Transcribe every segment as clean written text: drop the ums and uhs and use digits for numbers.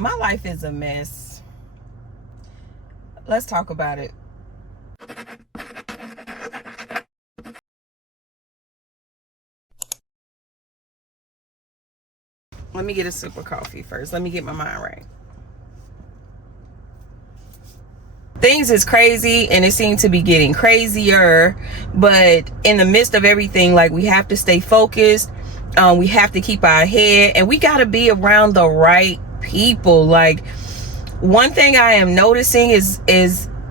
My life is a mess. Let's talk about it. Let me get a sip of coffee first. Let me get my mind right. Things is crazy, and it seems to be getting crazier, but in the midst of everything, like, we have to stay focused. We have to keep our head, and we got to be around the right people. Like, one thing I am noticing is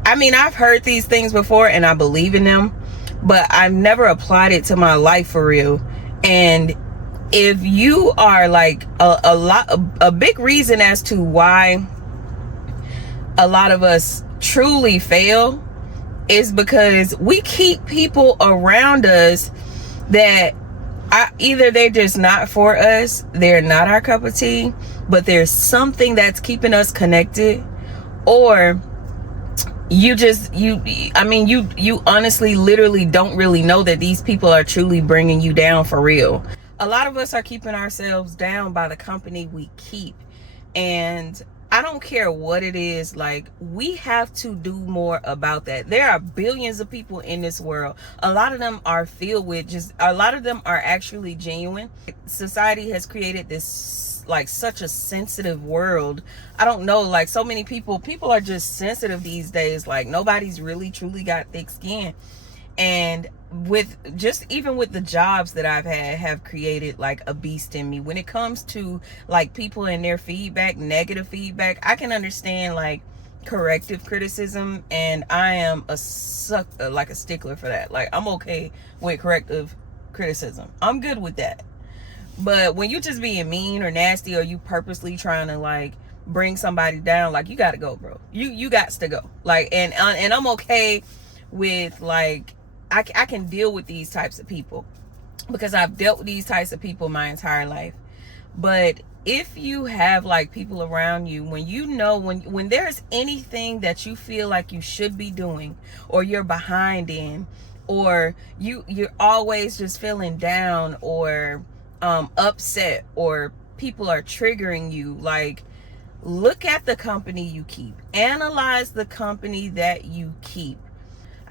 I mean, I've heard these things before and I believe in them, but I've never applied it to my life for real. And if you are like a big reason as to why a lot of us truly fail is because we keep people around us that either they're just not for us, they're not our cup of tea, but there's something that's keeping us connected, or you honestly literally don't really know that these people are truly bringing you down for real. A lot of us are keeping ourselves down by the company we keep, and I don't care what it is, like, we have to do more about that. There are billions of people in this world. A lot of them are filled with a lot of them are actually genuine. Society has created this, like, such a sensitive world. I don't know, like, so many people are just sensitive these days. Like, nobody's really truly got thick skin. And even with the jobs that I've had have created like a beast in me when it comes to like people and their feedback, negative feedback. I can understand like corrective criticism, and I am a stickler for that. Like, I'm okay with corrective criticism. I'm good with that. But when you just being mean or nasty, or you purposely trying to like bring somebody down, like, you gotta go, bro. You got to go. Like, and I'm okay with like, I can deal with these types of people because I've dealt with these types of people my entire life. But if you have like people around you, when you know, when there's anything that you feel like you should be doing, or you're behind in, or you're always just feeling down, or upset, or people are triggering you, like, look at the company you keep. Analyze the company that you keep.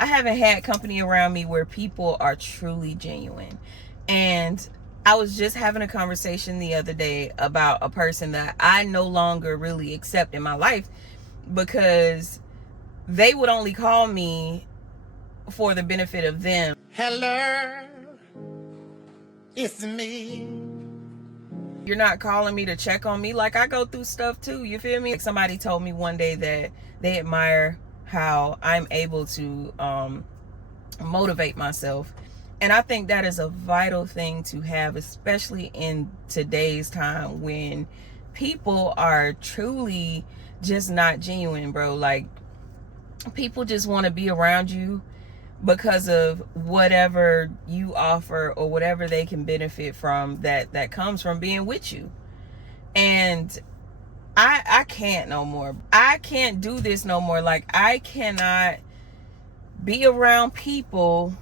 I haven't had company around me where people are truly genuine. And I was just having a conversation the other day about a person that I no longer really accept in my life, because they would only call me for the benefit of them. Hello, it's me. You're not calling me to check on me. Like, I go through stuff too, you feel me? Like, somebody told me one day that they admire how I'm able to motivate myself. And I think that is a vital thing to have, especially in today's time when people are truly just not genuine, bro. Like, people just want to be around you because of whatever you offer, or whatever they can benefit from that comes from being with you. And I can't no more. I can't do this no more. Like, I cannot be around people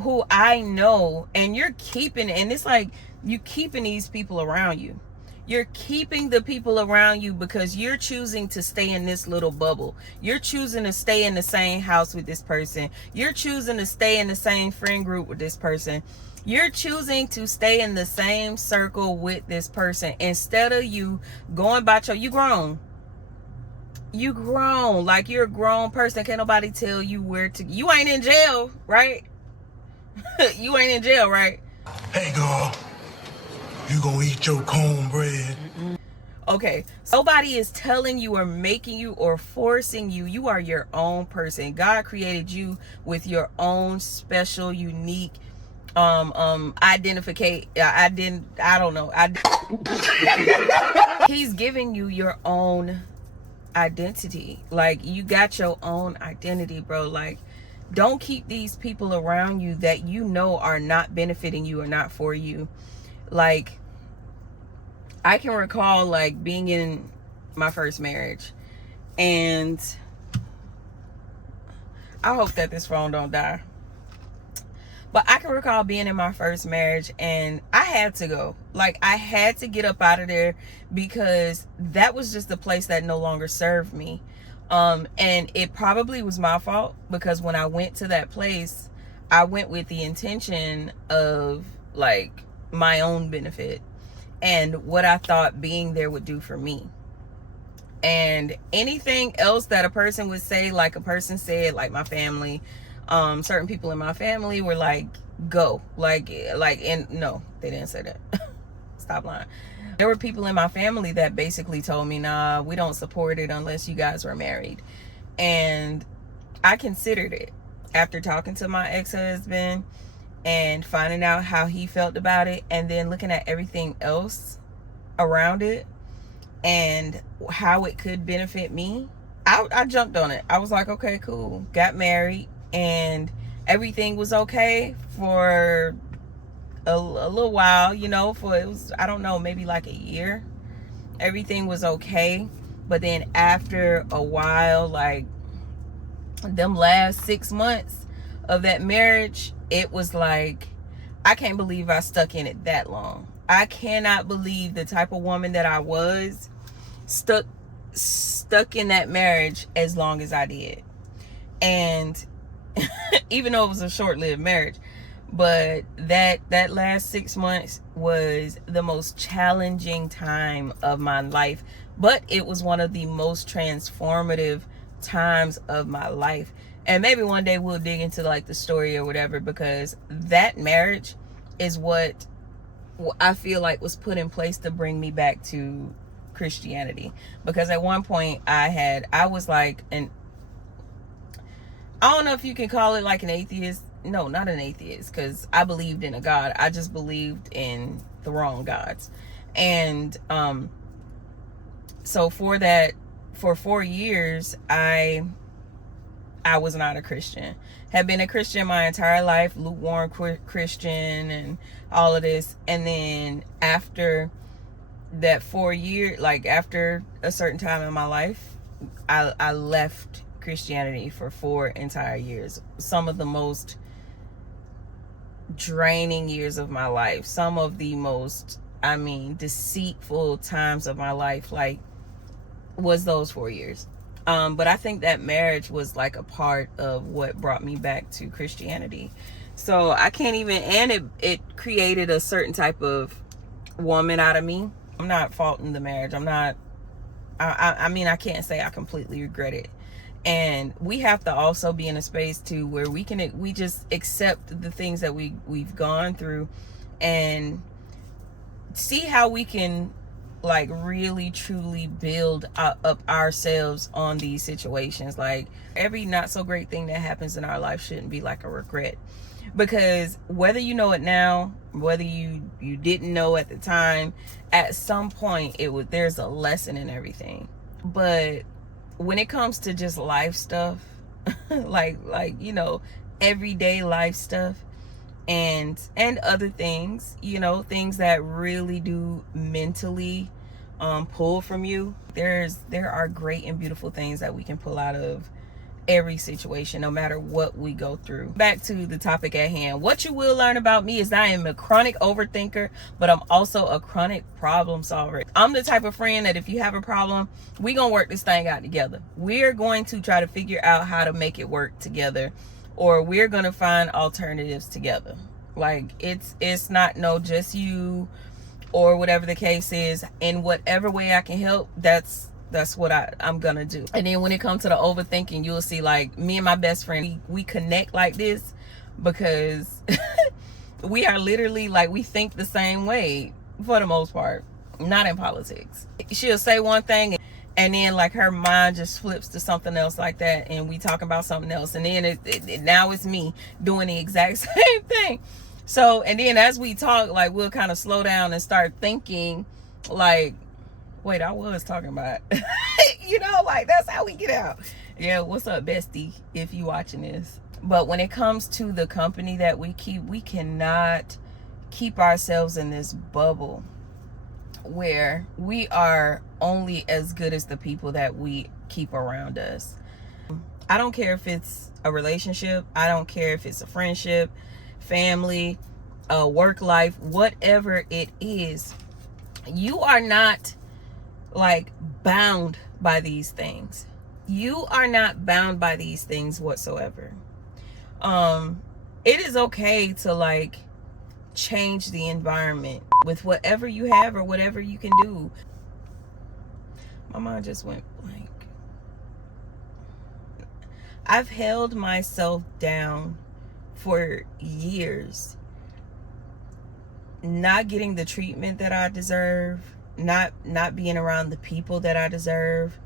who I know, and it's like you keeping these people around you. You're keeping the people around you because you're choosing to stay in this little bubble. You're choosing to stay in the same house with this person. You're choosing to stay in the same friend group with this person. You're choosing to stay in the same circle with this person instead of you going about you grown. Like, you're a grown person. Can't nobody tell you where to. You ain't in jail, right? You ain't in jail, right? Hey, girl, you gonna eat your cornbread? Okay, nobody is telling you or making you or forcing you. You are your own person. God created you with your own special, unique identification. I don't know. He's giving you your own identity. Like, you got your own identity, bro. Like, don't keep these people around you that you know are not benefiting you or not for you. Like, I can recall like being in my first marriage, and I hope that this phone don't die. But I can recall being in my first marriage and I had to go. Like, I had to get up out of there because that was just a place that no longer served me. And it probably was my fault because when I went to that place, I went with the intention of like my own benefit and what I thought being there would do for me. And anything else that a person would say, like a person said, like my family, certain people in my family were like, go, and no, they didn't say that. Stop lying. There were people in my family that basically told me, nah, we don't support it unless you guys were married. And I considered it after talking to my ex-husband and finding out how he felt about it, and then looking at everything else around it and how it could benefit me. I jumped on it. I was like, okay, cool. Got married and everything was okay for a little while, you know, for it was, I don't know, maybe like a year. Everything was okay. But then after a while, like them last 6 months of that marriage, it was like, I can't believe I stuck in it that long. I cannot believe the type of woman that I was stuck in that marriage as long as I did. And even though it was a short-lived marriage, but that last 6 months was the most challenging time of my life, but it was one of the most transformative times of my life. And maybe one day we'll dig into like the story or whatever, because that marriage is what I feel like was put in place to bring me back to Christianity. Because at one point I was like I don't know if you can call it like an atheist. No, not an atheist, because I believed in a God. I just believed in the wrong gods. And so for 4 years I was not a Christian. Had been a Christian my entire life, lukewarm Christian and all of this. And then after that 4 year, like after a certain time in my life, I left Christianity for 4 entire years. Some of the most draining years of my life. Some of the most, deceitful times of my life, like, was those 4 years. But I think that marriage was like a part of what brought me back to Christianity. So I can't even, and it created a certain type of woman out of me. I'm not faulting the marriage. I can't say I completely regret it. And we have to also be in a space too where we just accept the things that we've gone through and see how we can like really truly build up ourselves on these situations. Like, every not so great thing that happens in our life shouldn't be like a regret, because whether you know it now, whether you didn't know at the time, at some point there's a lesson in everything. But when it comes to just life stuff, like everyday life stuff and other things, things that really do mentally pull from you, there are great and beautiful things that we can pull out of every situation, no matter what we go through. Back to the topic at hand. What you will learn about me is that I am a chronic overthinker, but I'm also a chronic problem solver. I'm the type of friend that if you have a problem, we gonna work this thing out together. We're going to try to figure out how to make it work together, or we're gonna find alternatives together. Like, it's not no just you or whatever the case is. In whatever way I can help, that's what I'm gonna do. And then when it comes to the overthinking, you'll see, like, me and my best friend, we connect like this because we are literally like, we think the same way for the most part. Not in politics. She'll say one thing and then like her mind just flips to something else like that, and we talk about something else, and then now it's me doing the exact same thing. So, and then as we talk, like, we'll kind of slow down and start thinking like, wait, I was talking about like, that's how we get out. Yeah, what's up, bestie, if you watching this? But when it comes to the company that we keep, we cannot keep ourselves in this bubble where we are only as good as the people that we keep around us. I don't care if it's a relationship. I don't care if it's a friendship, family, work life, whatever it is, you are not like bound by these things. You are not bound by these things whatsoever. It is okay to like change the environment with whatever you have or whatever you can do. My mind just went blank. I've held myself down for years, not getting the treatment that I deserve, not being around the people that I deserve,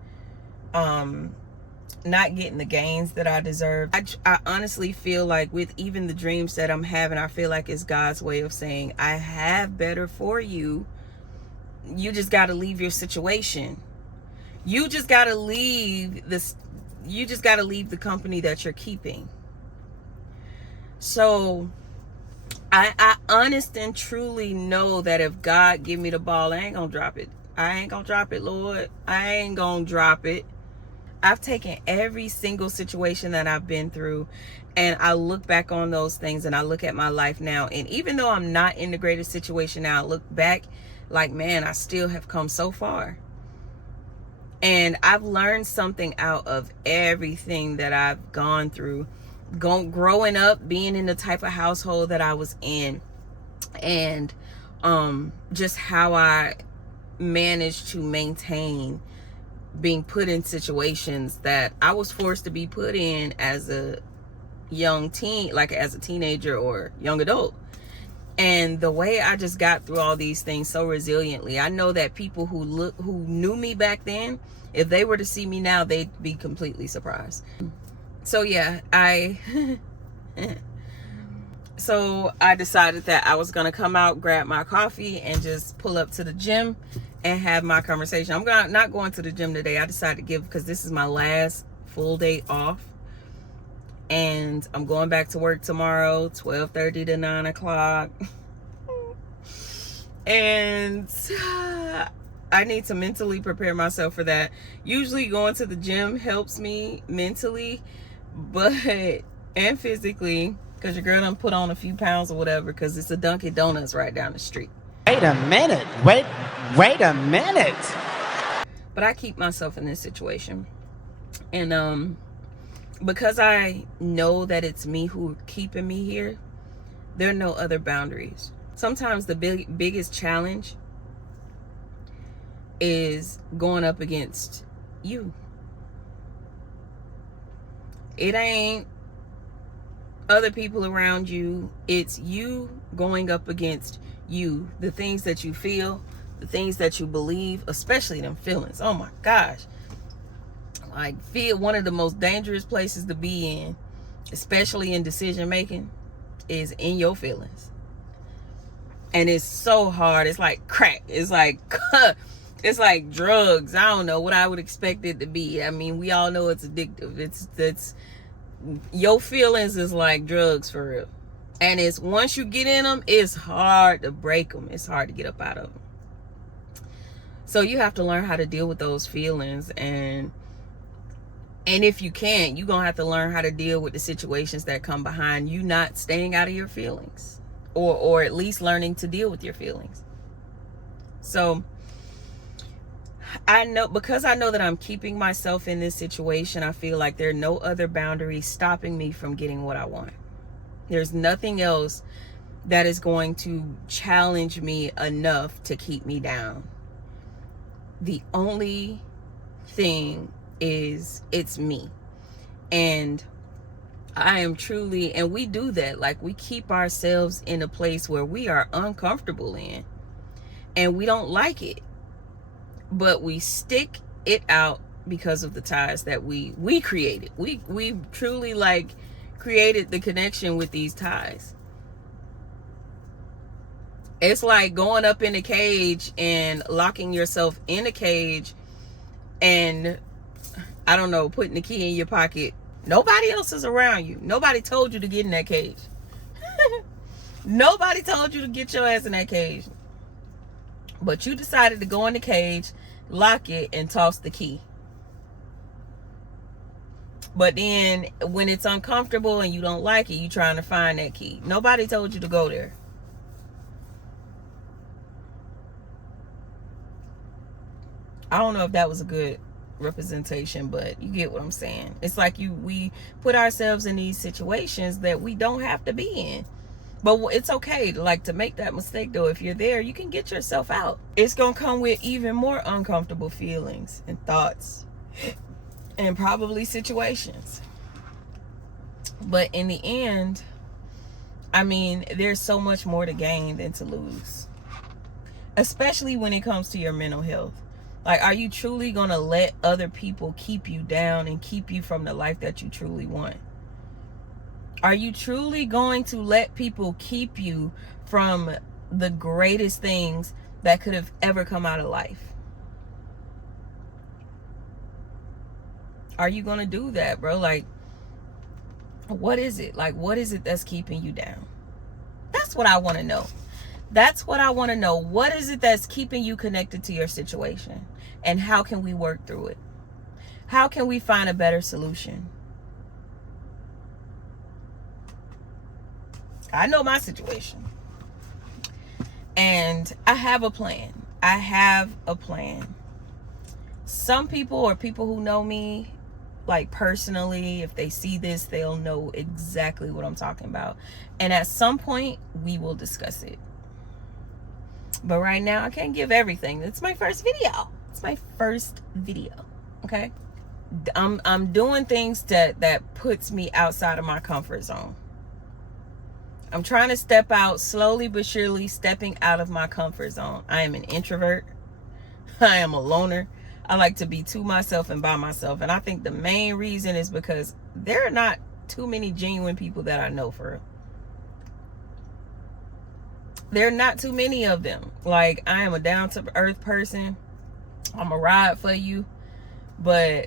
not getting the gains that I deserve. I honestly feel like with even the dreams that I'm having, I feel like it's God's way of saying, I have better for you. You just got to leave your situation. You just got to leave this. You just got to leave the company that you're keeping. So I honest and truly know that if God give me the ball, I ain't gonna drop it. I ain't gonna drop it, Lord. I ain't gonna drop it. I've taken every single situation that I've been through, and I look back on those things, and I look at my life now, and even though I'm not in the greatest situation now, I look back like, man, I still have come so far. And I've learned something out of everything that I've gone through. Growing up, being in the type of household that I was in, and just how I managed to maintain being put in situations that I was forced to be put in as a young teen, like as a teenager or young adult. And the way I just got through all these things so resiliently, I know that people who knew me back then, if they were to see me now, they'd be completely surprised. So yeah, so I decided that I was gonna come out, grab my coffee, and just pull up to the gym and have my conversation. I'm not going to the gym today. I decided to give, because this is my last full day off, and I'm going back to work tomorrow, 12:30 to 9 o'clock. And I need to mentally prepare myself for that. Usually going to the gym helps me mentally, and physically, because your girl done put on a few pounds or whatever, because it's a Dunkin' Donuts right down the street. Wait a minute. Wait a minute. But I keep myself in this situation. And because I know that it's me who keeping me here, there are no other boundaries. Sometimes the biggest challenge is going up against you. It ain't other people around you. It's you going up against you. The things that you feel, the things that you believe, especially them feelings. Oh my gosh. Like, one of the most dangerous places to be in, especially in decision making, is in your feelings. And it's so hard. It's like crack. It's like it's like drugs. I don't know what I would expect it to be. I mean, we all know it's addictive. It's your feelings is like drugs for real. And it's, once you get in them, it's hard to break them. It's hard to get up out of them. So you have to learn how to deal with those feelings, and if you can't, you're gonna have to learn how to deal with the situations that come behind you not staying out of your feelings, or at least learning to deal with your feelings. So I know, because I know that I'm keeping myself in this situation, I feel like there are no other boundaries stopping me from getting what I want. There's nothing else that is going to challenge me enough to keep me down. The only thing is, it's me. And I am truly, and we do that, like we keep ourselves in a place where we are uncomfortable in, and we don't like it, but we stick it out because of the ties that we created. We truly like created the connection with these ties. It's like going up in a cage and locking yourself in a cage, and I don't know, putting the key in your pocket. Nobody else is around you. Nobody told you to get in that cage. Nobody told you to get your ass in that cage. But you decided to go in the cage, lock it, and toss the key. But then when it's uncomfortable and you don't like it, you trying to find that key. Nobody told you to go there. I don't know if that was a good representation, but you get what I'm saying. It's like we put ourselves in these situations that we don't have to be in. But it's okay to make that mistake though. If you're there, you can get yourself out. It's gonna come with even more uncomfortable feelings and thoughts and probably situations. But in the end, I mean, there's so much more to gain than to lose. Especially when it comes to your mental health. Like, are you truly going to let other people keep you down and keep you from the life that you truly want? Are you truly going to let people keep you from the greatest things that could have ever come out of life? Are you going to do that, bro? Like, what is it? Like, what is it that's keeping you down? That's what I want to know. That's what I want to know. What is it that's keeping you connected to your situation? And how can we work through it? How can we find a better solution? I know my situation. And I have a plan. I have a plan. Some people, or people who know me, like personally, if they see this, they'll know exactly what I'm talking about. And at some point, we will discuss it. But right now, I can't give everything. It's my first video. It's my first video. Okay? I'm doing things that puts me outside of my comfort zone. I'm trying to step out slowly but surely, stepping out of my comfort zone. I am an introvert. I am a loner. I like to be to myself and by myself. And I think the main reason is because there are not too many genuine people that I know for real. There are not too many of them. Like, I am a down to earth person. I'm a ride for you. But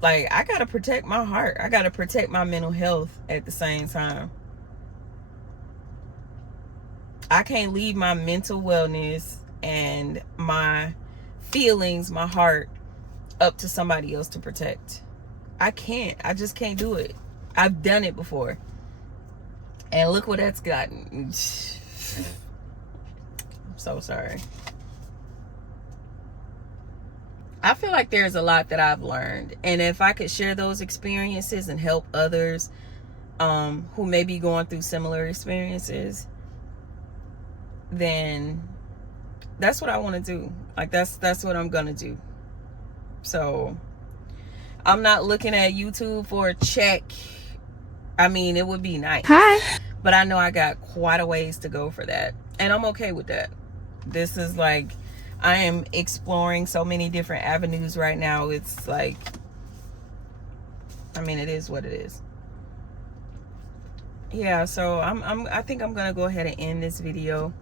like, I gotta protect my heart. I gotta protect my mental health at the same time. I can't leave my mental wellness and my feelings, my heart, up to somebody else to protect. I can't. I just can't do it. I've done it before. And look what that's gotten. I'm so sorry. I feel like there's a lot that I've learned. And if I could share those experiences and help others who may be going through similar experiences, then that's what I want to do. Like, that's what I'm gonna do. So I'm not looking at YouTube for a check. I mean, it would be nice. Hi. But I know I got quite a ways to go for that. And I'm okay with that. This is like, I am exploring so many different avenues right now. It's like, I mean, it is what it is. Yeah, so I think I'm gonna go ahead and end this video.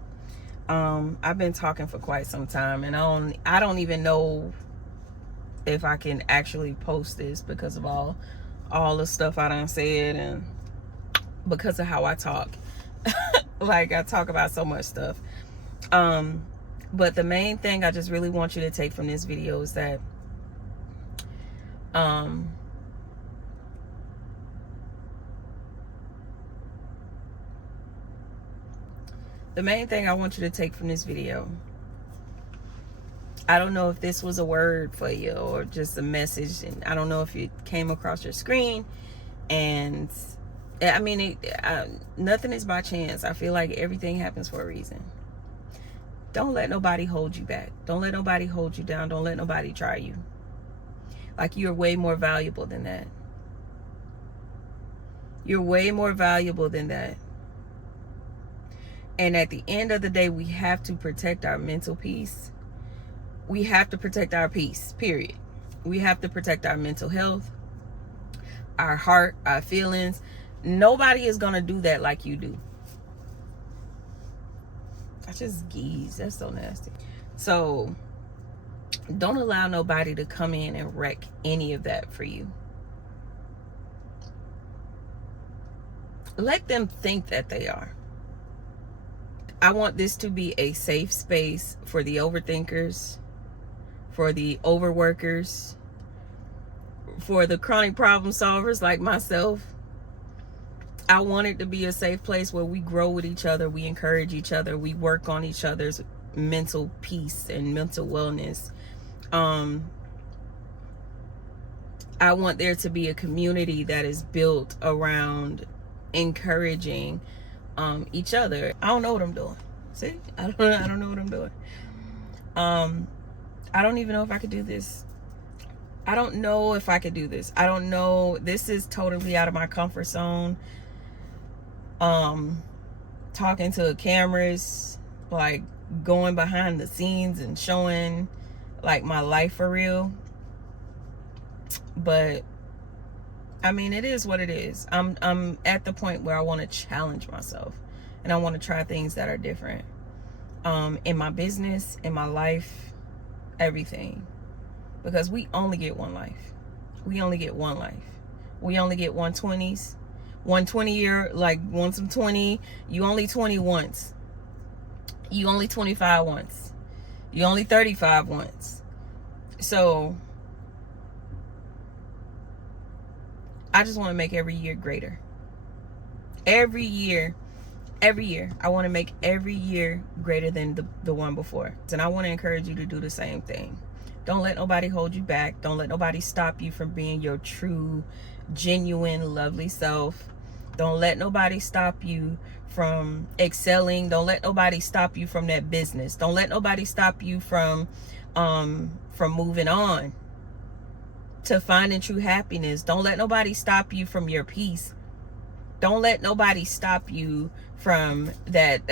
I've been talking for quite some time, and I don't even know if I can actually post this because of all the stuff I done said, and because of how I talk. Like, I talk about so much stuff. But the main thing I just really want you to take from this video is that the main thing I want you to take from this video, I don't know if this was a word for you or just a message, and I don't know if it came across your screen, and I mean, nothing is by chance. I feel like everything happens for a reason. Don't let nobody hold you back. Don't let nobody hold you down. Don't let nobody try you. Like, you're way more valuable than that. You're way more valuable than that. And at the end of the day, we have to protect our mental peace. We have to protect our peace, period. We have to protect our mental health, our heart, our feelings. Nobody is going to do that like you do. I just geez. That's so nasty. So don't allow nobody to come in and wreck any of that for you. Let them think that they are. I want this to be a safe space for the overthinkers, for the overworkers, for the chronic problem solvers like myself, I want it to be a safe place where we grow with each other, we encourage each other, we work on each other's mental peace and mental wellness. I want there to be a community that is built around encouraging each other. I don't know what I'm doing. See, I don't know what I'm doing. I don't even know if I could do this. I don't know if I could do this. I don't know. This is totally out of my comfort zone. Talking to cameras, like going behind the scenes and showing like my life for real. But I mean, it is what it is. I'm at the point where I want to challenge myself, and I want to try things that are different. In my business, in my life, everything. Because we only get one life. We only get one life. We only get 120s. 120 year, like once I'm 20, you only 20 once. You only 25 once. You only 35 once. So I just want to make every year greater. Every year, I want to make every year greater than the one before. And I want to encourage you to do the same thing. Don't let nobody hold you back. Don't let nobody stop you from being your true, genuine, lovely self. Don't let nobody stop you from excelling. Don't let nobody stop you from that business. Don't let nobody stop you from moving on to finding true happiness. Don't let nobody stop you from your peace. Don't let nobody stop you from that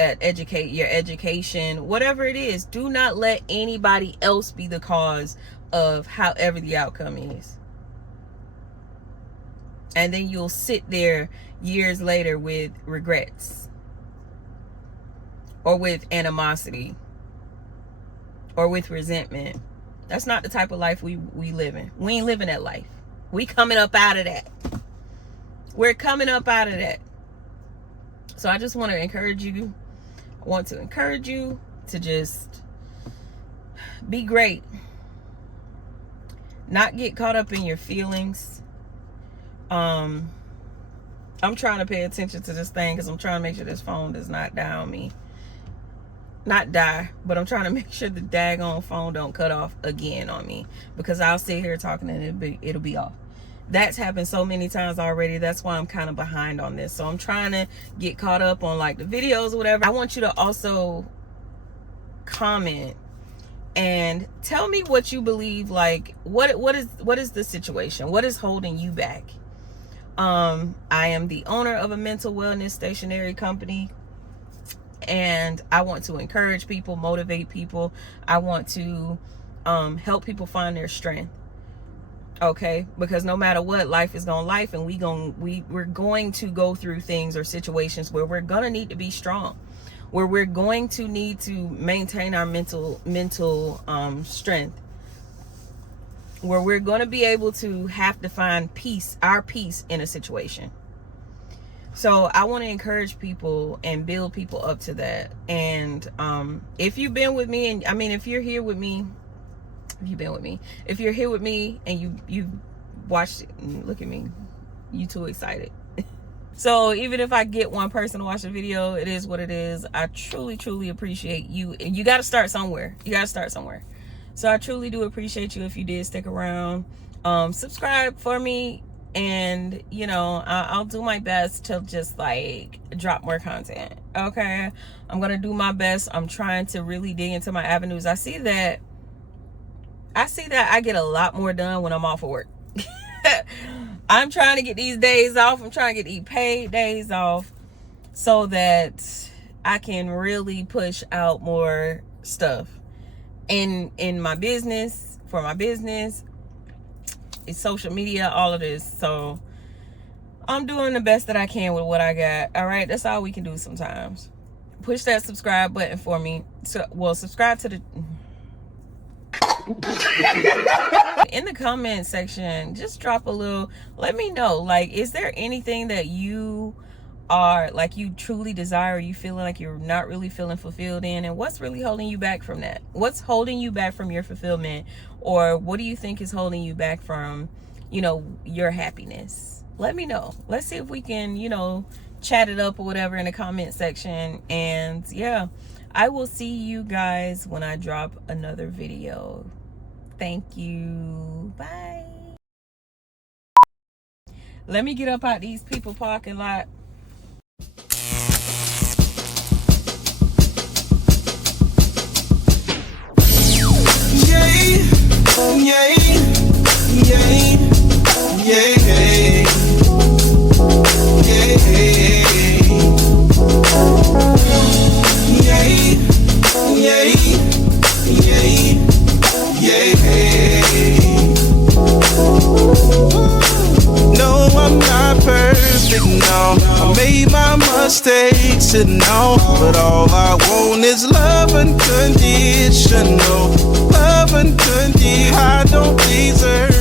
your education, whatever it is. Do not let anybody else be the cause of however the outcome is. And then you'll sit there years later with regrets, or with animosity, or with resentment. That's not the type of life we live in. We ain't living that life. We coming up out of that. We're coming up out of that. So I just want to encourage you. I want to encourage you to just be great. Not get caught up in your feelings. I'm trying to pay attention to this thing because I'm trying to make sure this phone does not die on me. Not die, but I'm trying to make sure the daggone phone don't cut off again on me, because I'll sit here talking and it'll be off. That's happened so many times already. That's why I'm kind of behind on this. So I'm trying to get caught up on like the videos or whatever. I want you to also comment and tell me what you believe. Like what is the situation? What is holding you back? I am the owner of a mental wellness stationery company, and I want to encourage people, motivate people. I want to help people find their strength. Okay, because no matter what, life is gonna life, and we're going to go through things or situations where we're gonna need to be strong, where we're going to need to maintain our mental strength, where we're going to be able to have to find our peace in a situation. So I want to encourage people and build people up to that. And if you've been with me, and I mean, if you're here with me, if you're here with me and you watched it, look at me, you too excited. So even if I get one person to watch the video, it is what it is. I truly appreciate you. And you got to start somewhere. So I truly do appreciate you if you did stick around. Subscribe for me, and you know, I'll do my best to just like drop more content. Okay, I'm gonna do my best. I'm trying to really dig into my avenues. I see that I get a lot more done when I'm off of work. I'm trying to get these days off. I'm trying to get these paid days off so that I can really push out more stuff in my business, for my business, it's social media, all of this. So I'm doing the best that I can with what I got. All right, that's all we can do sometimes. Push that subscribe button for me. So, well, subscribe to the in the comment section. Just drop a little, let me know, like, is there anything that you are like, you truly desire, you feeling like you're not really feeling fulfilled in, and what's really holding you back from that? What's holding you back from your fulfillment? Or what do you think is holding you back from you know, your happiness. Let me know. Let's see if we can, you know, chat it up or whatever in the comment section. And yeah, I will see you guys when I drop another video. Thank you. Bye. Let me get up out these people parking lot. Yay, yay, yay, yay, yay, yay, no, I'm not perfect, no. I made my mistakes, and no, but all I want is love unconditional. Love unconditional. I don't deserve